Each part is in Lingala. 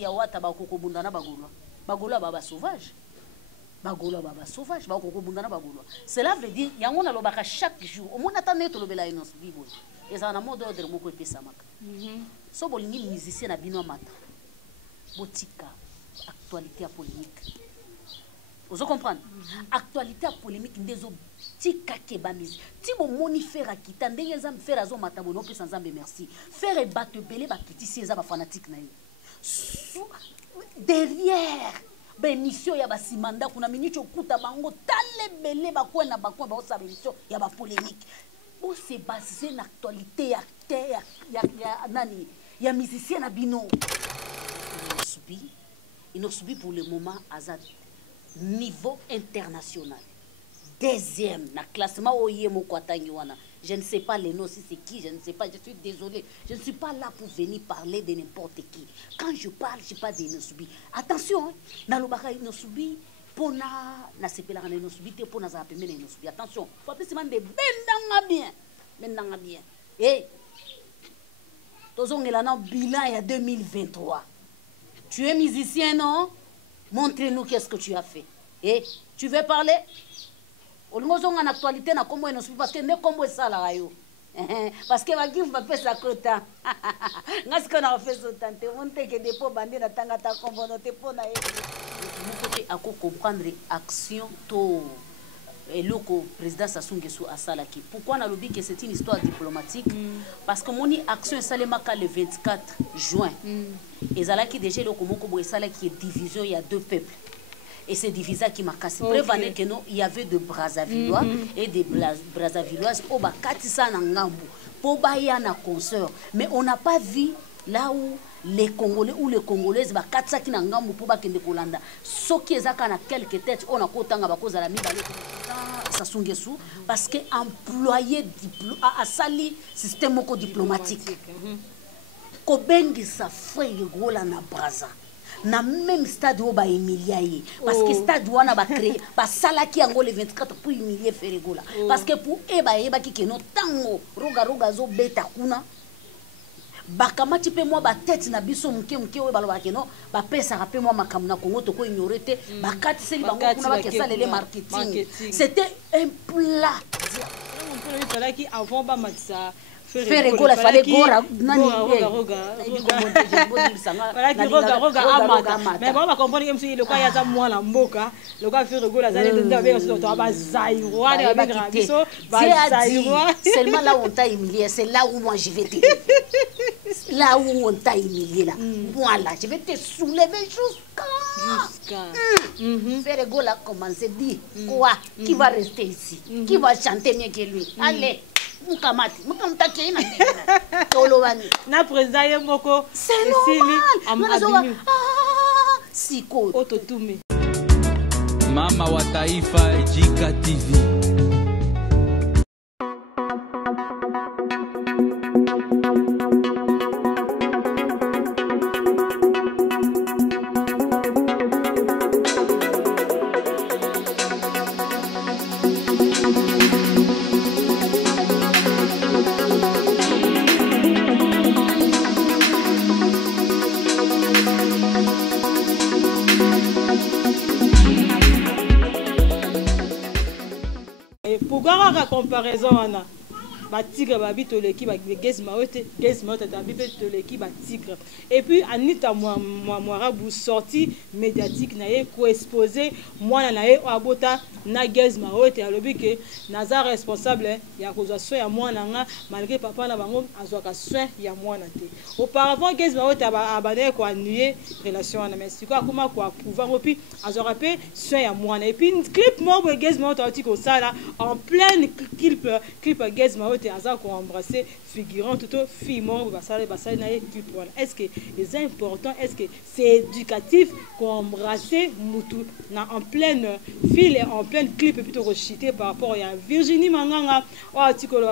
baki ya wata bakoko bundana bagolwa. Bagolwa baba sauvage. Bagolwa baba sauvage, bakoko bundana bagolwa. Cela veut dire yango na lobaka chaque jour. Au moins attendre to lobela inos bibo. Et ça na mode ordre moko epesa maka. So bolingi musicien na bino mata. Botika actualité polémique. Vous comprenez? Actualité polémique ndezo tika keba musique. Ti bo moni faire akita ndenge za faire azo mata bono pe sans ambe merci. Faire battre belé ba kitisi za ba fanatique na yo. Derrière bémission ya ba simanda kuna minute okuta bango tale belé ba kwena ba kwa ba osa bémission ya ba polémique. Bo se baser na actualité ya terre ya nani ya musicien na bino. Il nous subit pour le moment à niveau international. Deuxième, dans le classement, je ne sais pas les noms, si c'est qui, je ne sais pas, je suis désolé. Je ne suis pas là pour venir parler de n'importe qui. Quand je parle, je ne parle pas de Inosubi. Attention, dans le bagage Inosubi, pour na sepela na Inosubi, pour na zapemé na Inosubi. Attention, il faut appeler ce de bendanga bien. Et, tozongela na bilan ya 2023. Tu es musicien, non? Montre-nous qu'est-ce que tu as fait. Et tu veux parler? On nous en actualité, parce que ne comme ça là. Parce que ma gueule va faire sa quota. N'est-ce qu'on a fait ce temps? On te que des pauvres bandits n'attendent ta communauté pour naïe. Nous pouvons comprendre action to. Et le président Sassou Nguesso a salaki. Pourquoi on a dit que c'est une histoire diplomatique? Parce que mon action est salemaka le 24 juin. Et Zalaki déjà le Komoko est salaki division, il y a deux peuples. Et c'est divisé qui m'a cassé. Prévenez que non, il y avait de Brazzavillois et des Brazzavilloises au Bakatissa Nangambu. Pour bailler na concert. Mais on n'a pas vu là où les Congolais ou les Congolaises ba katsa ki na ngambu po ba kende kolanda soki ezaka na quelques têtes on a kotanga ba koza la mibale Sassou Nguesso parce que employé a sali système moko diplomatique ko bengi sa frère gola na Brazza na même stade où ba humilier parce que stade wana ba créer ba salaki yango le 24 pour humilier Ferregola parce que pour eba ki keno tango roga zo beta kuna bakamati pe moi ba tête na biso mke we baloba keno ba pesa rapé moi makamna Congo to ko ignorete bakati seli bango kuna ba kesa le marketing c'était un plat on peut dire qui avant ba matsa Ferregola fallait gora nani mais bon on va comprendre que monsieur le quoi ya za mwana mboka le quoi Ferregola za le ndaba bien to ba zairwa ne ba grabiso ba zairwa seulement là on t'a humilié c'est là où moi je vais te là où on t'a humilié là voilà je vais te soulever jusqu'à Ferregola commence dire quoi qui va rester ici qui va chanter mieux que lui allez Mukamati, mukamtake ina tolobani. Na président yemoko. C'est normal. Siko. Ototume. Mama wa Taifa Jika TV. Pourquoi la comparaison ana ba tigre ba bitoleki ba gesmaote tabi bitoleki ba tigre et puis Anita Moirabu sorti médiatique na ye ko exposer mwana na ye abota na gesmaote alobi ke naza responsable ya kozwa soin ya mwana nga malgré papa na bango azwaka soin ya mwana te auparavant gesmaote abane ko annuler relation na mais siko akoma ko pouvoir puis azwaka pe soin ya mwana et puis clip mo gesmaote oti ko sala en plein clip gesmaote aza ko embrasser figurant tout fille mort basale na clip voilà est-ce que c'est important est-ce que c'est éducatif qu'on embrasser mutu na en pleine file et en pleine clip plutôt rechuté par rapport à Virginie Manganga ou à Tikolo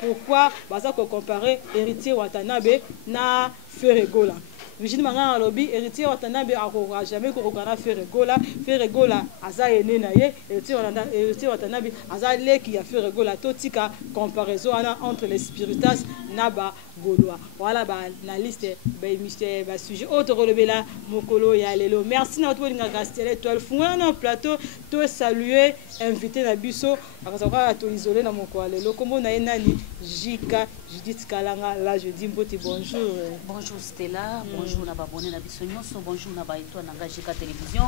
pourquoi baza ko comparer héritier Watanabe na Ferregola Virginie Manganga lobby héritier Watanabe akora jamais kokana Ferregola aza ene na ye héritier Watanabe aza leki ya Ferregola totika comparaison entre les spiritas naba Gaulois. Voilà la liste ba sujet autre relebela mokolo ya lelo. Merci na to linga Gastel étoile fungana na plateau to saluer invité na biso akazaka to isolé na moko lelo kombo na enani Jika Judith Kalanga là je dis mboti bonjour. Bonjour Stella, bonjour na babone na biso nyonso, bonjour na ba étoile na Jika télévision.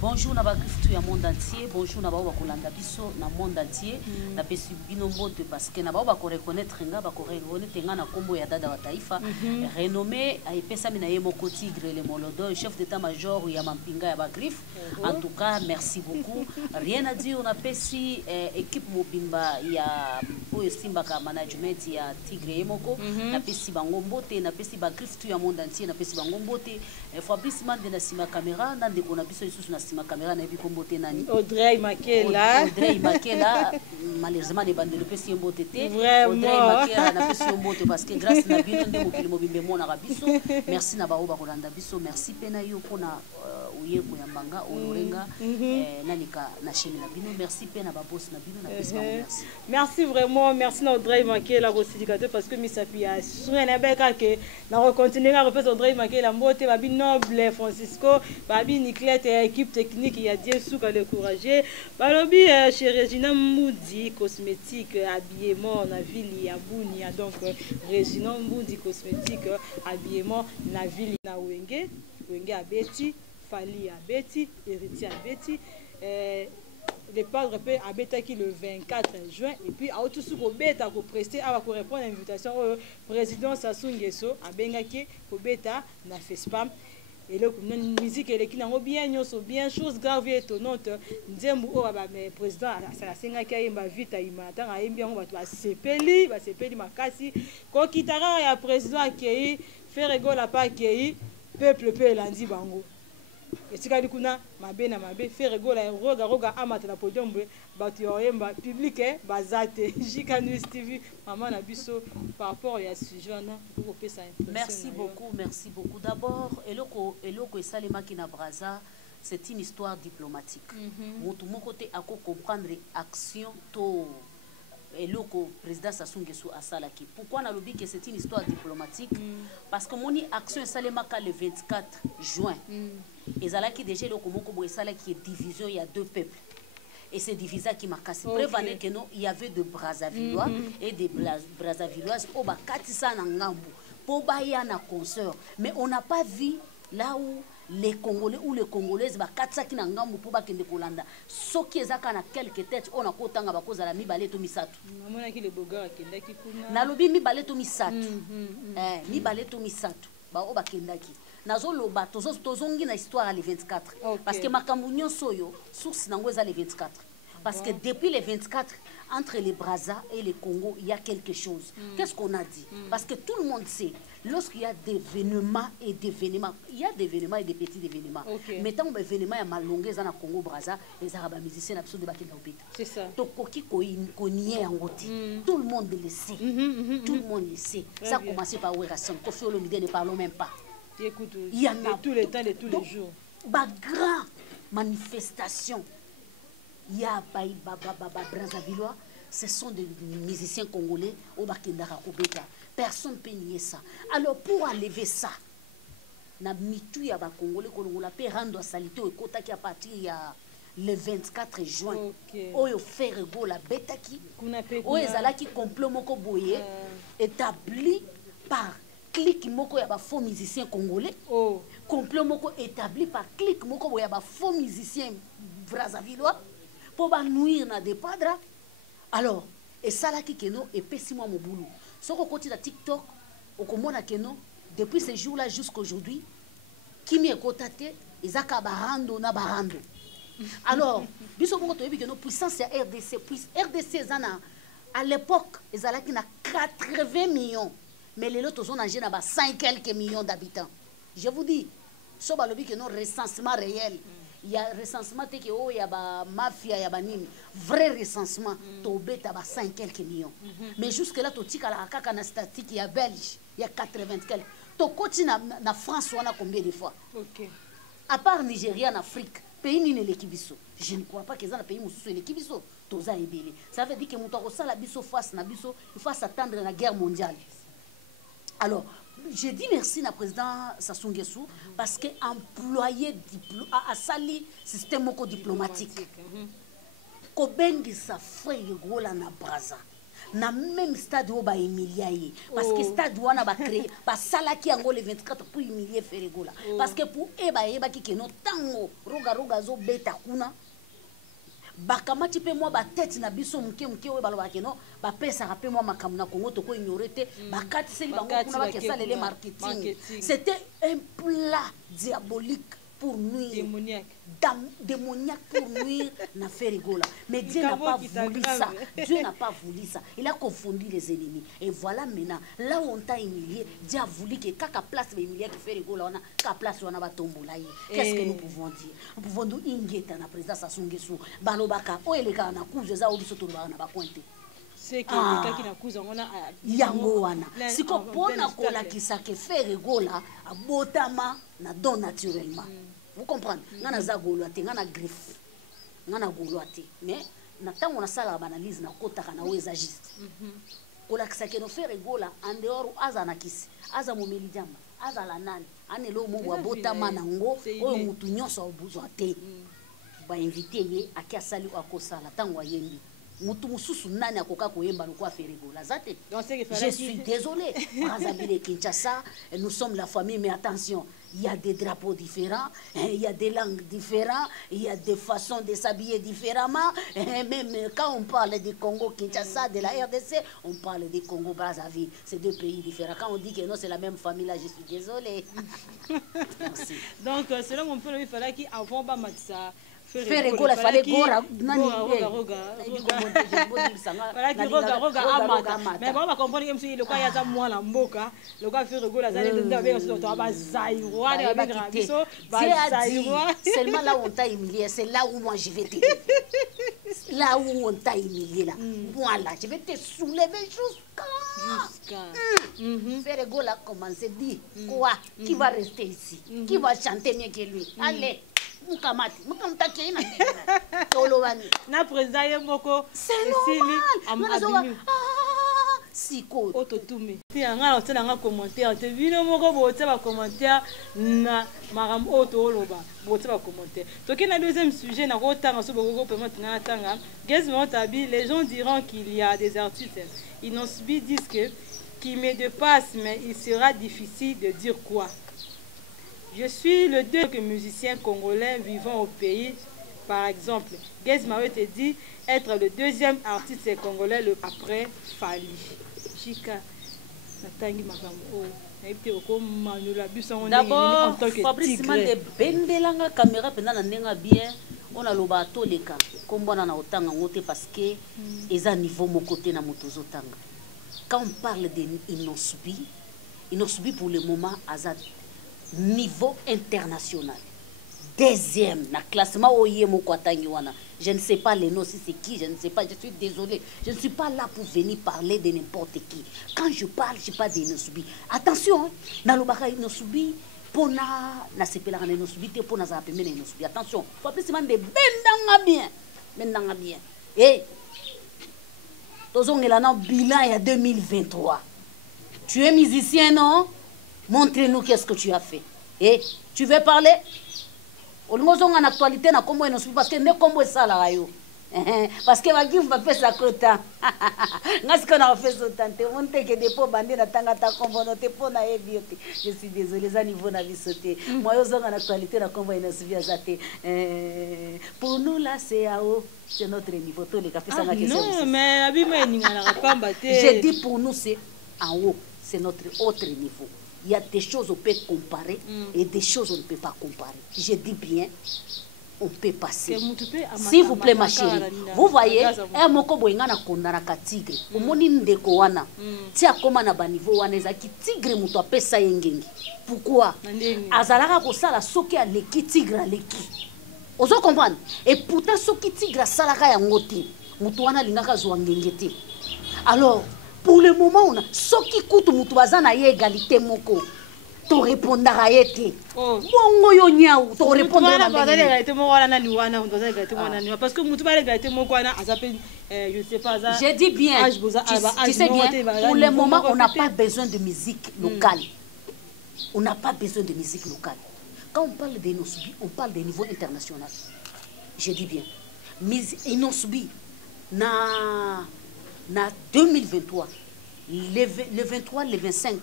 Bonjour na ba Christu ya monde entier, bonjour na ba kolanda biso na monde entier. Na pesi bino mbote parce que na ba reconnaître nga ba reconnaître nga na kombo ya dada wa taifa renommé a epesa mina ye moko Tigre le Molodo chef d'état-major ya mampinga ya ba griffe. En tout cas merci beaucoup. Rien à dire, on a pesi équipe mobimba ya oyo simbaka management ya Tigre yemoko na pesi bango mbote na pesi ba griffe tu ya monde entier na pesi bango mbote Fabrice Mande na sima caméra na ndeko na biso isusu na sima caméra na biko mbote nani Audrey Makela malheureusement ne bande le pesi mbote te Audrey Makela na pesi mbote parce que grâce na bino nde mokili mobimbe mona biso merci na bao ba kolanda biso merci pena yo pona uye kuyambanga olorenga nanika na chemi na bino merci pena ba boss na bino na pesi merci merci vraiment merci na Audrey Makela rosidicateur parce que misapi a soin na beka que na recontinuer à repéter Audrey Makela mbote babi noble Francisco babi Niclette équipe technique il y a Dieu souka le courageux balobi chez Regina Moudi cosmétique habillement na ville ya Bunia donc Regina Moudi cosmétique habillement na ville na Wenge abeti Fali abeti héritier abeti le padre peut abetaki le 24 juin et puis a tout sous beta ko prester à ko répondre à l'invitation au président Sassou Nguesso abengaki ko beta na FESPAM et le musique et qui n'ont bien nyonso bien chose grave et étonnante nzembu o ba président ça senga ki ayemba vite ayima tanga ayembi yango bato ba sepeli makasi ko kitara ya président akei Ferregola pa akei peuple pe landi bango etikali kuna mabe na mabe Ferregola roga amata na podium bato yoyemba public bazate Jika News TV maman na biso par rapport ya sujet na pour pesa impression. Merci beaucoup d'abord eloko esalema ki na Braza c'est une histoire diplomatique. Moto mon côté ako comprendre action to eloko président Sassou Nguesso asalaki. Pourquoi na lobi que c'est une histoire diplomatique? Parce que moni action esalema ka le 24 juin. Ezalaki déjà eloko moko bo esalaki est division il y a deux peuples. Et c'est divisé qui m'a cassé. Prévenez que non, il y avait de Brazzavillois et des Brazzavilloises au Bakatissa Nangambu, pour Baya na concert. Mais on n'a pas vu là où les Congolais ou les Congolaises Bakatsa qui Nangambu pour Bakende Kolanda. Ce qui est à quelques têtes, on a kotanga bakoz à la mi baleto misatu. Nalobi mi baleto misatu. Mi baleto misatu. Ba o bakendaki. Nazo loba tozongi na histoire les 24 parce que makambo nyonso yo source nango eza les 24 parce que depuis les 24 entre les Brazza et les Congo il y a quelque chose. Qu'est-ce qu'on a dit? Parce que tout le monde sait lorsqu'il y a des événements et des événements, il y a des événements et des petits événements. Mais tant que événement ya malongé za na Congo Brazza les arabes musiciens absolument bakenda opeta. C'est ça. To koki ko nié ngoti. Tout le monde le sait. Tout le monde le sait. Ça commence par Werasson, Kofi Olomide ne parlons même pas. Écoute, il y en a tous les temps et tous les jours. Ba grand manifestation. Il y a Brazzavillois, ce sont des musiciens congolais au Bakendara Obeta. Personne ne peut nier ça. Alors pour enlever ça, na mitu ya ba Congolais Kolongola peut rendre salité au kota qui a partir ya le 24 juin. Oyo Ferregola betaki. Oyo ezalaki complot moko boye établi par clique moko ya ba faux musiciens congolais. Complot moko établi par clique moko ya ba faux musiciens Brazzavillois pour ba nuire na des padres. Alors et ça là qui keno et pesi moi mon boulot. Soko koti na TikTok okomona keno depuis ce jour là jusqu'aujourd'hui kimi ekotate ezaka barando na barando. Alors biso bongo to yebi keno puissance ya RDC RDC zana à l'époque ezalaki na 80 millions. Mais les autres sont en 5 quelques millions d'habitants. Je vous dis, so balobi que non recensement réel. Il y a recensement que oh il y a ba mafia, il y a ba nini. Vrai recensement, to beta ba 5 quelques millions. Mais jusque là to tika la kaka na statistique il y a belge, il y a 80 quelques. tokoti na France wana combien de fois? OK. À part Nigeria en Afrique, pays ni l'équipe biso. Je ne crois pas que ça un pays mususu l'équipe biso. Toza ebele. Ça veut dire que muto ko sala biso face na biso, il faut s'attendre à la guerre mondiale. Alors, je dis merci na président Sassou Nguesso parce que employé à sali système diplomatique. Ko bengi sa frère gola na Braza. Na même stade où ba Emilia yi parce que stade wana ba créé ba salaki yango le 24 pour humilier Ferregola parce que pour eba ki keno tango roga zo beta kuna bakamati pe moi ba tête na biso muke we baloba keno ba pesa rapé moi makamu na Congo to ko ignorete ba katisi bango kuna ba kesa le marketing. C'était un plat diabolique pour nuire, démoniaque pour nuire na Ferregola. Mais Dieu n'a pas voulu ça. Dieu n'a pas voulu ça. Il a confondu les ennemis. Et voilà maintenant, là où on t'a humilié, Dieu a voulu que kaka place humilié qui Ferregola, on a kaka place on a ba tombola. Qu'est-ce que nous pouvons dire? Nous pouvons dire ingeta na président Sassou Nguesso, balobaka o eleka na kuze za odi soto na ba pointe. C'est que les cas qui na kuza on a yango wana. Siko pona kola kisake Ferregola abotama na don naturellement. Vous comprenez? Ngana za goloate, ngana griffe. Ngana goloate. Mais na tango na sala analyse na kota kana weza juste. Kola kisake no Ferregola en dehors aza kisi. Aza momeli jamba, aza la nani. Anelo mo wa botama nango oyo mutu nyonso obuzwa te. Ba invité ye akia sali akosala tango ayembi. Mutu mususu nani akoka koyemba lokwa Ferregola zate. Je suis désolé. Brazzaville Kinshasa, nous sommes la famille mais attention, il y a des drapeaux différents, il y a des langues différentes, il y a des façons de s'habiller différemment. Même quand on parle du Congo Kinshasa, de la RDC, on parle du Congo Brazzaville. C'est deux pays différents. Quand on dit que non, c'est la même famille là, je suis désolé. Merci. Donc selon mon père, il fallait qu'avant Bamatsa Ferregola fallait gora nani mais bon va comprendre que si le quoi y a moi la mboka le quoi Ferregola ça les avec sur toi ba zaïrois avec rabiso ba zaïrois seulement là où on t'a humilié, c'est là où moi je vais t'aider. Là où on t'a humilié là, moi là je vais te soulever jusqu'à Ferregola commence à dire quoi, qui va rester ici, qui va chanter mieux que lui. Allez Mukamati, mukamtaki ina tolowani. Na président yemoko. C'est normal. Siko. Ototume. Tianga otela nga commentaire. Te vino moko bote ba commentaire na maram otoloba. Bote ba commentaire. Donc na deuxième sujet na kotanga so boko permettre na tanga. Gazement tabi, les gens diront qu'il y a des artistes. Inosbi disent que qui me dépasse mais il sera difficile de dire quoi. Je suis le deuxième musicien congolais vivant au pays. Par exemple, Gez Mawe te dit être le deuxième artiste congolais le après Fali. Chika, d'abord, Fabrice Mande bendelanga caméra pendant la bien. On a le bateau les cas. Comme on a autant en côté parce que ils ont niveau mon côté na motozo tanga. Quand on parle de Inosbi pour le moment Azad. Niveau international. Deuxième, na classement Oyemo Kwatangiwana. Je ne sais pas les noms, si c'est qui, je ne sais pas, je suis désolé. Je ne suis pas là pour venir parler de n'importe qui. Quand je parle, je parle d'Inosubi. Attention, dans le baka Inosubi, pona na sepelaka na Inosubi, te pona za pemena Inosubi. Attention, faut plus demander de bendanga bien. Bendanga bien. Et, tozongela na bilan il y a 2023. Tu es musicien, non? Montre-nous qu'est-ce que tu as fait. Et tu veux parler? On nous a en actualité na combo Inosubi parce que ne combo ça là yo. Parce que va give va faire sa quota. Ngas qu'on a fait ça tant on te que des po bandé na tanga ta combo no te po na ebiote. Je suis désolé ça niveau na vie sauté. Moi yo en actualité na combo Inosubi azate. Pour nous là c'est AO, c'est notre niveau tous les cafés ça na question. Non mais abima ninga na pamba te. J'ai dit pour nous c'est en haut, c'est notre autre niveau. Il y a des choses on peut comparer et des choses on ne peut pas comparer. Je dis bien, on peut passer. S'il vous plaît, ma chérie, vous voyez, un moko boinga na kondaraka tigre. Omoni ndeko wana. Tia koma na ba niveau wana ezaki tigre muto apesa yengengi. Pourquoi? Azalaka kosala soki aleki tigre aleki. Ozo comprendre? Et pourtant soki tigre salaka yango te. Muto wana lingaka zwa ngengete. Alors pour le moment, on a ce qui coûte mutuazana y égalité moko. to répondra été bongo yo nyau to répondre na égalité mo wana nani wana on doit égalité mo nani parce que mutu ba égalité mo wana azape je sais pas ça je dis bien tu sais bien pour le moment on n'a pas besoin de musique locale on n'a pas besoin de musique locale quand on parle de Inosubi on parle de niveau international je dis bien Inosubi na 2023 le 23 le 25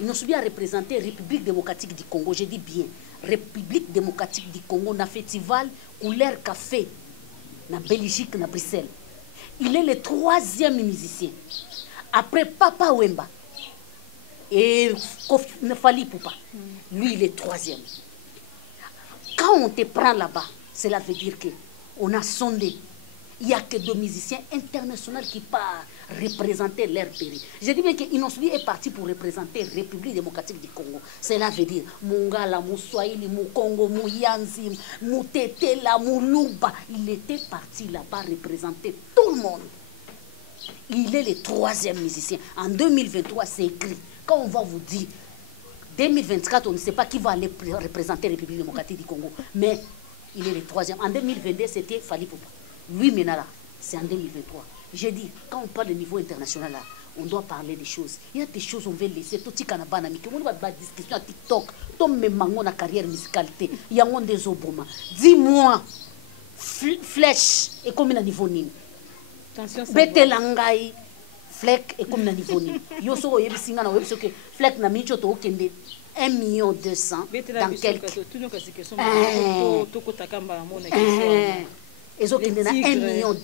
Inosubi a représenté République démocratique du Congo. Je dis bien, République démocratique du Congo, na festival couleur café, na Belgique, na Bruxelles. Il est le 3e musicien. Après Papa Wemba et Fally Ipupa. Lui, il est 3e. Quand on te prend là-bas, cela veut dire qu'on a sondé. Il n'y a que 2 musiciens internationaux qui partent représenter leur pays. Je dis bien que Inosubi est parti pour représenter la République démocratique du Congo. Cela veut dire Mungala, Mouswahili, Moukongo, Mouyanzi, Moutetela, Mouluba. Il était parti là-bas représenter tout le monde. Il est le 3e musicien. En 2023, c'est écrit. Quand on va vous dire 2024, on ne sait pas qui va aller représenter la République démocratique du Congo. Mais il est le 3e. En 2022, c'était Fally Ipupa. Lui, Menala, c'est en 2023. J'ai dit, quand on parle de niveau international, là, on doit parler des choses. Il y a des choses qu'on veut laisser. Tout ce qu'on a banami, que on va pas discussion à TikTok. Tout même mango na carrière musicalité. Il y a un des oboma. Dis-moi, flèche et combien de niveau nini? Betelangai, flèche et combien de niveau nini? Yo so yebi singa na webi so que flèche na micho to okende 1,2 million dans quelques. Ils ont 1,2 million.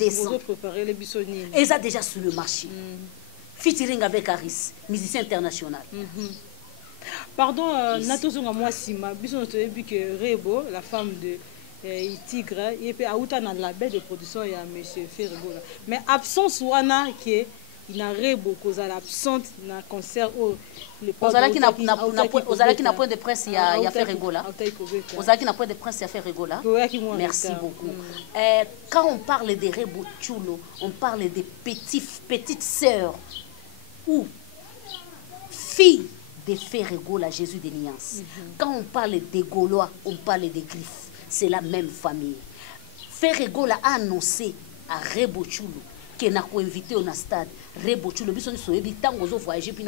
Et ça déjà sur le marché. Featuring avec Harris, musicien international. Pardon, Natozonga Mwasima, bisous vu que Rebo, la femme de Tigre, il est à dans la baie de production il y a monsieur Ferrigola. Mais absence wana qui il n'a Rebo cause à l'absente na concert au Ozala qui n'a point de presse il y a Ferrigola. Ozala qui n'a point de presse il y a Ferrigola. Merci beaucoup. Quand on parle de Rebo Chulo, on parle des petites sœurs ou filles de Ferrigola, Jésus de Niance. Quand on parle des Gaulois, on parle des Griffes. C'est la même famille. Ferrigola a annoncé à Rebo Chulo qu'il n'a pas invité au stade. Rebo Chulo, ils ont voyagé puis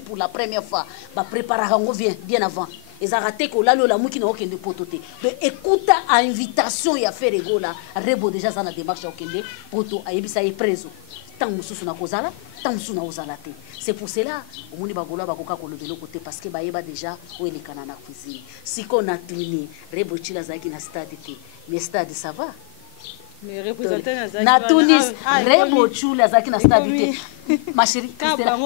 pour la première fois. Préparer bien avant. Ils ont raté que la mouki n'a aucun de pototé. Donc écoute à invitation, il y a Ferrigola. Rebo déjà dans la démarche à aucun de poto. Aïbisa est présent. Tant que na kozala, tant que na ozalate. C'est pour cela au moni bagola bakoka kolo de l'autre côté parce que baïba déjà où est kana na cuisine. Si qu'on a tourné, Rebo Chila zaki na stade té. Mais stade ça va. Mais représentant na Tunis, Rebo Chila zaki na stade té. Ma chérie,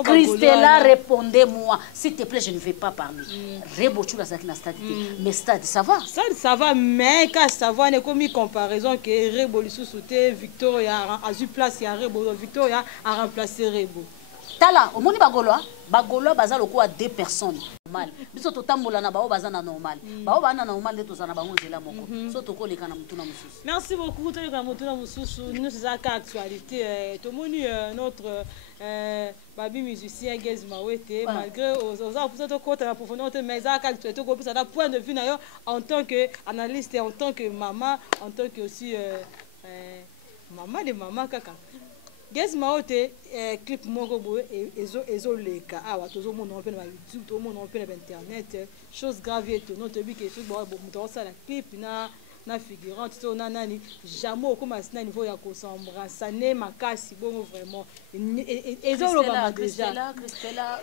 Christella, répondez-moi. S'il te plaît, je ne vais pas parler. Rebo Chula zaki na stade té. Mais stade ça va. Ça va, mais quand ça va, on est comme une comparaison que Rebo lui sous-souté, Victoria a eu place, il y a Rebo, Victoria a remplacé Rebo. Tala, au moni bagolo bazalo quoi 2 personnes normal. Biso to tambola na bao bazana normal. Bao bana normal de to zana bango zela moko. So to ko leka na mutuna mususu. Merci beaucoup to leka mutuna mususu. Nous c'est ça actualité. To moni notre babi musicien Gez Mawete malgré aux to côté la profondeur mais ça actualité ko ça da point de vue na yo en tant que analyste et en tant que maman, en tant que aussi maman de maman kaka. Gez Mawete clip moko boye ezo leka awa tozo mona on peut na YouTube to mona on peut na internet chose grave et tout notre but que tout bon muto ça la clip na figurante to na nani jamais comme à niveau ya ko s'embrasser makasi bon vraiment ezo lo ba déjà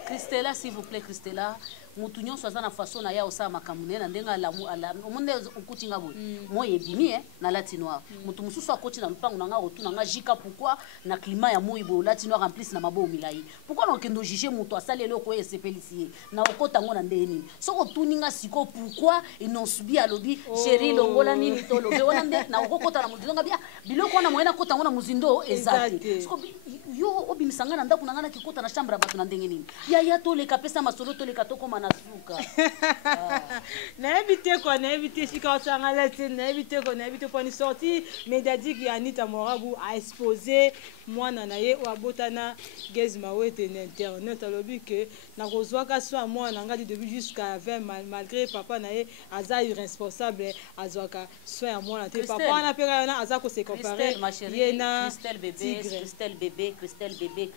Christella s'il vous plaît Christella mutu nyonso aza na façon na ya osala makambo na ndenga alamu omonde okutinga boye moi ebimi na latinoir mutu mususu akoti na lupango na nga rotuna nga jika pourquoi na climat ya moi bo latinoir en plus na mabo milai pourquoi na kendo juger mutu asali eloko esepelisi na okota ngo na ndeni soko tuninga siko pourquoi Inosubi alobi chérie longola nini tolo be wana nde na okota na mutu nga bia biloko na moyena kota ngo na muzindo ezati soko yo obimisanga na ndako nanga na kikota na chambre bato na ndenge nini ya toleka pesa masolo toleka tokoma na suka na éviter quoi na éviter si quand ça ngala na éviter quoi na éviter pour une sortie médiatique ya Anita Morabu a exposé mwana na ye o abotana Gez Mawete na internet alobi que na kozwaka so mwana ngadi depuis jusqu'à 20 malgré papa na ye aza irresponsable azwaka so ya mwana te papa na peka na aza ko se comparer yena Christelle bébé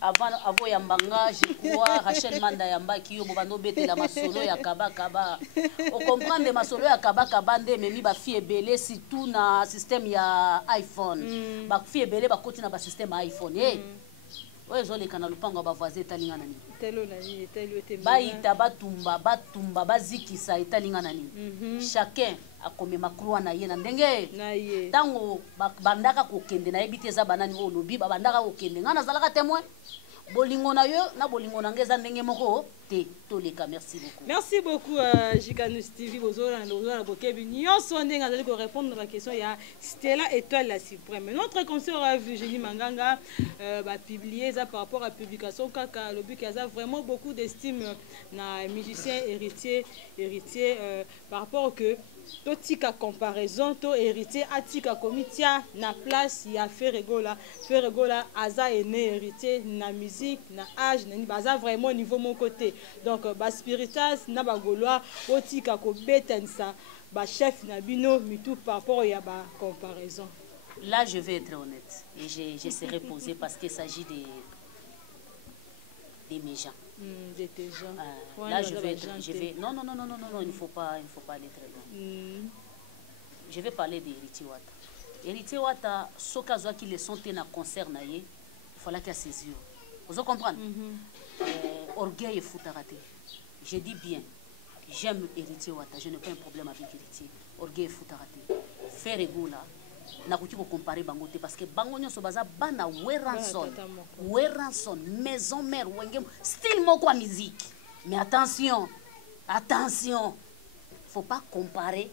avant yambanga je crois Rachel Manda yamba ki yo bobando betela masolo ya kaba o comprendre masolo ya kaba nde memi ba fille belé surtout na système ya iPhone ba fille belé ba koti na ba système iPhone oyo ezoleka na lupango ba voisin etalinga nani telo na ni telo ete baita batumba bazikisa etalinga nani chacun akomema croix na ye na ndenge tango bandaka kokende na yebite za banani o lobi bandaka kokende ngana zalaka témoin bolingo na yo na bolingo na ngeza ndenge moko te toleka. Merci beaucoup Jikanus TV bozola na bokebi nyonso ndenga zali ko répondre la question ya Stella Étoile la Suprême. Notre conseiller Virginie Manganga va publier ça par rapport à publication kaka lobi kaza vraiment beaucoup d'estime na musicien héritier par rapport que totika comparaison to héritier atika komitia na place ya Ferregola aza ene héritier na musique na âge na baza vraiment niveau mon côté donc ba spiritas na ba golois otika ko betanisa ba chef na bino mitou par rapport ya ba comparaison. Là je vais être honnête et je serai posé parce qu'il s'agit des méchants. Des gens. Là je vais non, il ne faut pas aller très loin. Je vais parler d'Héritier Wata. Héritier Wata, ce cas qui les sont na concert na ye, il fallait qu'il saisisse. Vous comprenez? Orgueil et foutarate. Je dis bien, j'aime Héritier Wata, je n'ai pas un problème avec Héritier. Orgueil et foutarate. Faire égoula. Na kuti ko comparer bango te parce que bango nyonso baza bana Weranson maison mère wenge style moko à musique. Mais attention, faut pas comparer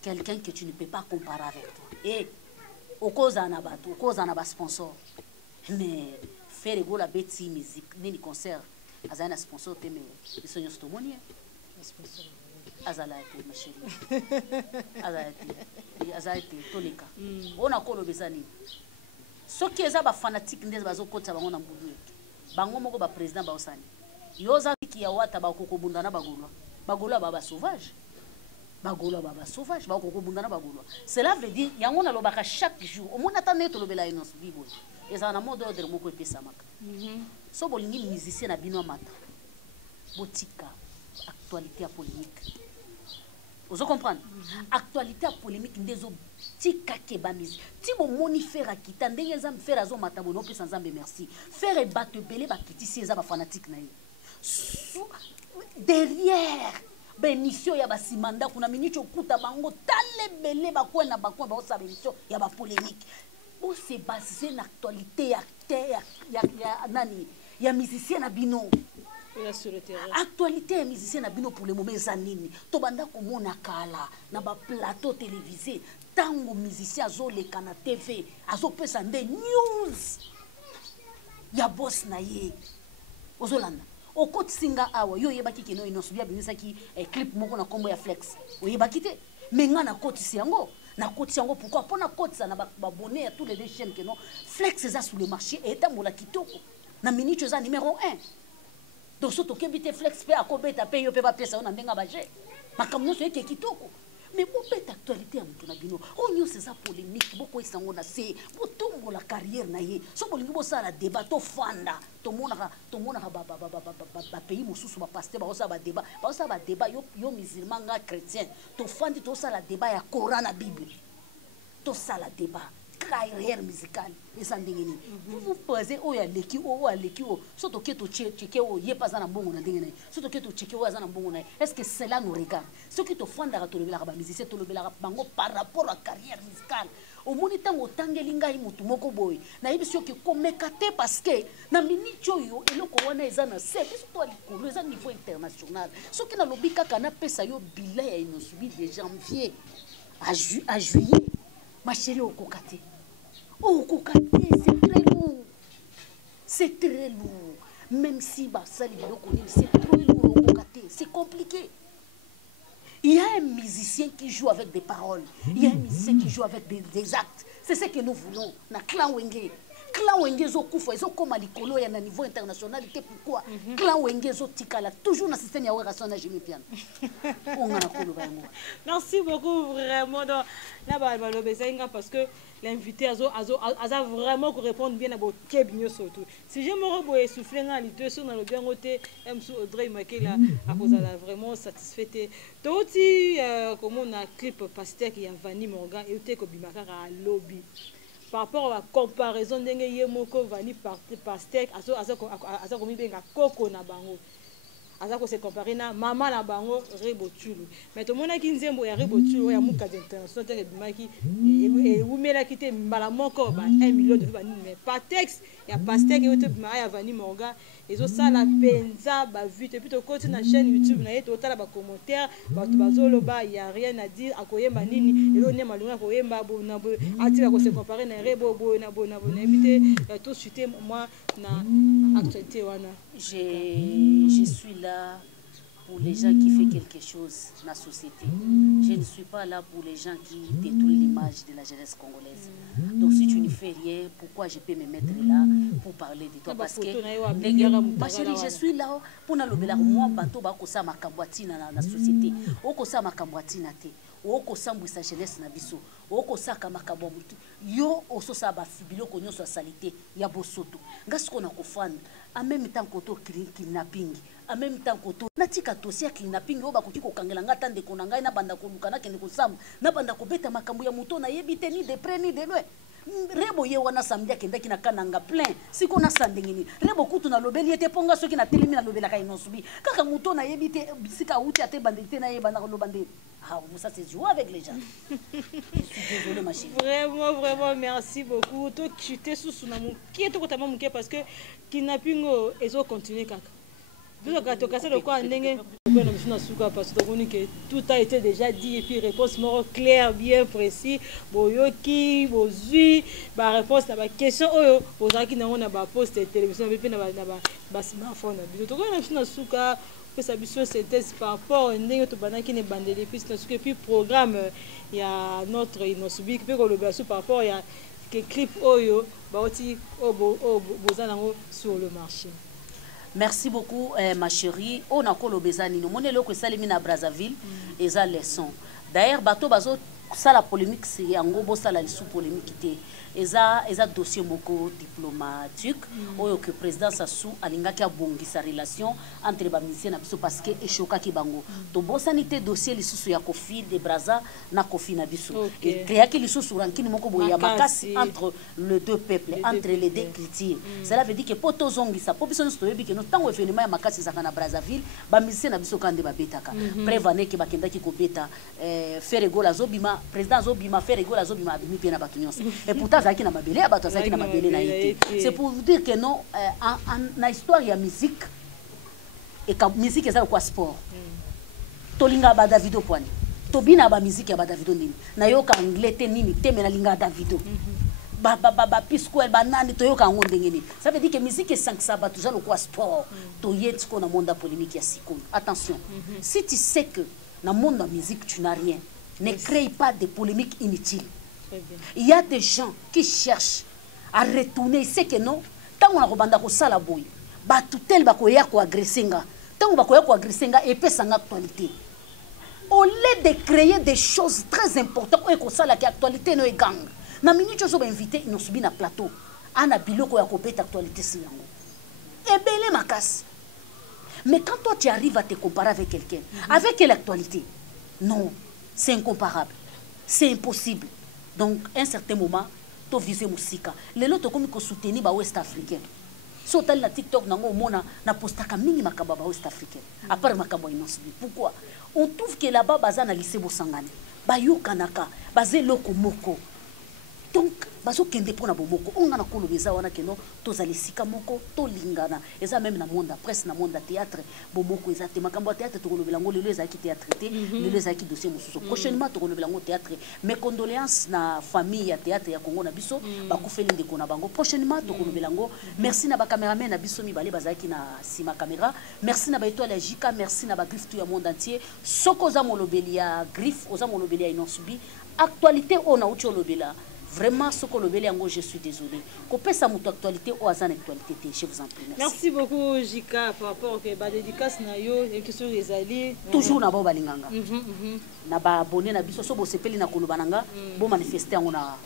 quelqu'un que tu ne peux pas comparer avec toi. Et au cause na bato, au cause na ba sponsor. Mais faire égoula beti musique ni concert azana sponsor te mais ils nyonso to moni sponsor azalate ma chérie azalate toleka ona kolo bezani soki eza ba fanatique ndeza bazokota bango na mbudu bango moko ba président ba osani yoza ki ya Wata ba kokobunda na bagolwa baba sauvage ba kokobunda na bagolwa. Cela veut dire yango na lobaka chaque jour au mona tane to lobela ino bibo eza na mode ordre moko epesa maka so bolingi musicien na bino mata botika actualité à polémique. Vous comprenez? Actualité à polémique ndezo tika keba musique. Ti bo moni faire akita ndenge za faire azo matabo no pesa nzambe merci. Faire bato belé ba kitisi eza ba fanatique na ye. Derrière ba émission ya ba simanda kuna minicho kuta bango tale belé ba kwena ba kwa ba osa émission ya ba polémique. Bo se basé na actualité ya nani ya musicien na bino. Actualité musicien na bino pour le moment zanini to banda ko mona kala na ba plateau télévisé tango musicien azoleka na TV azopesa nde news ya boss na ye ozolanda okoti singa awa yo yebaki keno inosubia binisa ki clip moko na kombo ya Flex oyebaki te menga na koti siango pourquoi pour na koti na ba abonné à tous les deux chaînes que non Flex eza sur le marché et tambola kitoko na minute za numéro 1. Donc surtout que bite Flex pe akobeta pe yo pe ba pesa na ndenga baje makamno so yeke kitoko mais pour beta actualité ya mutu na bino onyo c'est ça polémique boko isango na se botombo la carrière na ye so bolingi bo sala débat to fanda to mona ba pays mosusu ba pasteur ba osa ba débat yo musulman nga chrétien to fandi to sala débat ya Coran na Bible to sala débat carrière musicale et ça ndengeni vous posez o ya leki o surtout que to checker o ye pas na mbongo na ndengeni surtout que to checker o za na mbongo na est-ce que cela nous regarde ce qui to fanda ka to lebela ba musicien to lebela bango par rapport à carrière musicale au moni tango tangeli ngai mutu moko boy na yebisio ki komekate parce que na minicho yo eloko wana eza na service to likolo eza niveau international ce qui na lobika kana pesa yo bilan ya inosubi de janvier à juillet ma chérie au kokate Oh, kokate, c'est très lourd. C'est très lourd. Même si c'est trop lourd, kokate, c'est compliqué. Il y a un musicien qui joue avec des paroles. Il y a un musicien qui joue avec des actes. C'est ce que nous voulons. Na clan Wenge. Clan Wenge zo kufa, zo comme à l'icolo et à niveau international. Pourquoi? Clan Wenge zo tikala. Toujours dans le système yawe rasson na jimi piano. Merci beaucoup vraiment. Parce que l'invité a vraiment répondre bien à vos questions surtout. Si je me essouffler dans les deux sur le bien côté, Audrey Makela a vraiment satisfait. Toi aussi, comme on a clip pasteur qui a Vani Morgan et tu es comme Bimakara à lobby. Par rapport à la comparaison de Yemoko Vani pasteur, à comme il y a Coco na bango. Azako se comparer na mama na bango Rebo Chulu mais to mona ki nzembo ya Rebo Chulu ya muka international tel bimaki e umela kite mbala moko ba 1 million de bani mais pas texte ya pasteur ki yote bima ya Vani Morgan ezo sala penza ba vite puis to côté na chaîne YouTube na yeto tala ba commentaire ba to bazolo ba ya rien à dire akoyemba nini elo ne malunga koyemba bo na bo atira ko se comparer na Rebo bo na invité tout suite moi na actualité wana. Je suis là pour les gens qui font quelque chose dans la société. Je ne suis pas là pour les gens qui détruisent l'image de la jeunesse congolaise. Donc si tu ne fais rien, pourquoi je peux me mettre là pour parler de toi? Parce que, ma chérie, je suis là pour nous moi, bateau, bakosa makamboati dans la société. Okosa makamboati na te. Okosambwisa jeunesse na biso. Okosaka makambo mutu. Yo ososa ba fibilo konyo so salité ya bosoto. Ngasiko na kofana. En même temps koto kidnapping. En même temps koto natika tosia kidnapping oba koki kokangela ngata ndeko na ngai na banda koluka na kende kosamba na banda kobeta makambo ya muto na yebite ni de près ni de loin. Rebo ye wana samedi akendaki na kananga plein siko na sandengini Rebo kutu na lobeli ete ponga soki na telemi na lobela ka inosubi kaka muto na yebite bisika uti ate bandite na yeba na lobande. Ah, ça c'est jouer avec les gens. Je suis désolée, ma chérie. Vraiment, merci beaucoup. Toi, tu t'es sous mon qui est tout mon parce que kidnapping ils ont continué kaka. Parce que tout a été déjà dit et puis réponse claire, bien précis. Boyoki, bozui, ba réponse à la question aux gens qui n'ont pas posté télévision et puis na ba smartphone. Ça synthèse par rapport à notre banaki ne bande de pistes et puis programme il y a notre inosubi puis le par rapport il y a que clip oyo baoti bozanango sur le marché. Merci beaucoup ma chérie. On a kolo bezani no monelo ko salimi na Brazzaville et ça leçon. D'ailleurs bato bazo ça la polémique c'est yango bo ça la sous polémique té eza dossier moko diplomatique oyo que président Sassou alingaki abongi sa relation entre ba musiciens na biso parce que échoka ki bango to bosanité dossier lisusu ya Kofi de Brazza na Kofi na biso et créaki lisusu rankini moko boya ya makasi entre les deux peuples entre les deux cultures. Cela veut dire que poto zongi sa population sto yebi que no tango événement ya makasi zaka na Brazzaville ba musiciens na biso kande ba betaka prévane ke bakendaki ko beta Ferego la zobima président zobima Ferego la zobima abimi pena batunyonse et pourtant c'est pour vous dire que non, en histoire il y a musique et quand musique c'est quoi sport. Tolinga ba Davido poani. Tobina ba musique ya ba Davido nini. Na yoka anglais te nini te mena linga Davido. Ba pisco el banane to yoka ngonde ngeni. Ça veut dire que musique est 5 sabat toujours le quoi sport. To yet ko na monde polémique ya sikono. Attention. Si tu sais que dans le monde de la musique tu n'as rien, ne crée pas de polémiques inutiles. Il y a des gens qui cherchent à retourner. C'est que non, tant qu'on a rebanda ko sala boy, ba tutel ba ko ya ko agressinga, tant ba ko ya ko agressinga et peut sans actualité. Au lieu de créer des choses très importantes, et ko sala qui actualité no e gang. Na minute zo ba invité ino subi na plateau, ana biloko ya ko beta actualité si yango. Et belé makas. Mais quand toi tu arrives à te comparer avec quelqu'un, avec quelle actualité? Non, c'est incomparable. C'est impossible. Donc, à un certain moment, tu vises musique. Les autres, comme ils soutenir les Ouest africains. Si tu as TikTok, tu as posté un minimum de Ouest africains. À part Makabo Inosbi. Pourquoi? On trouve que là-bas, il y a un lycée Bosangani. Il y a un lycée Loko Moko. donc bazokende mpona bomoko onga na koloba eza wana keno tozala esika moko tolingana eza même na monde ya presse na monde ya théâtre bomoko eza te makambo ya théâtre tokolobela yango lelo ezalaki théâtre te lelo ezalaki dossier mosusu prochainement tokolobela yango théâtre mes condoléances na famille ya théâtre ya Congo na biso bakufeli ndeko na bango prochainement tokolobela yango merci na bacaméraman na biso mibale bazalaki na sima caméra merci na baétoile ya Jika merci na bagriffe tout ya monde entier soko oza molobeli ya griffe oza molobeli ya Inonsubi actualité on a uti olobela vraiment ce que le yango je suis désolé qu'on peut sa moto actualité ou azan actualité je vous en prie merci beaucoup Jika par rapport que ba dédicace na yo et que sur les alliés toujours na ba balinganga na ba abonné na biso so bo sepeli na kolobananga bo manifester on a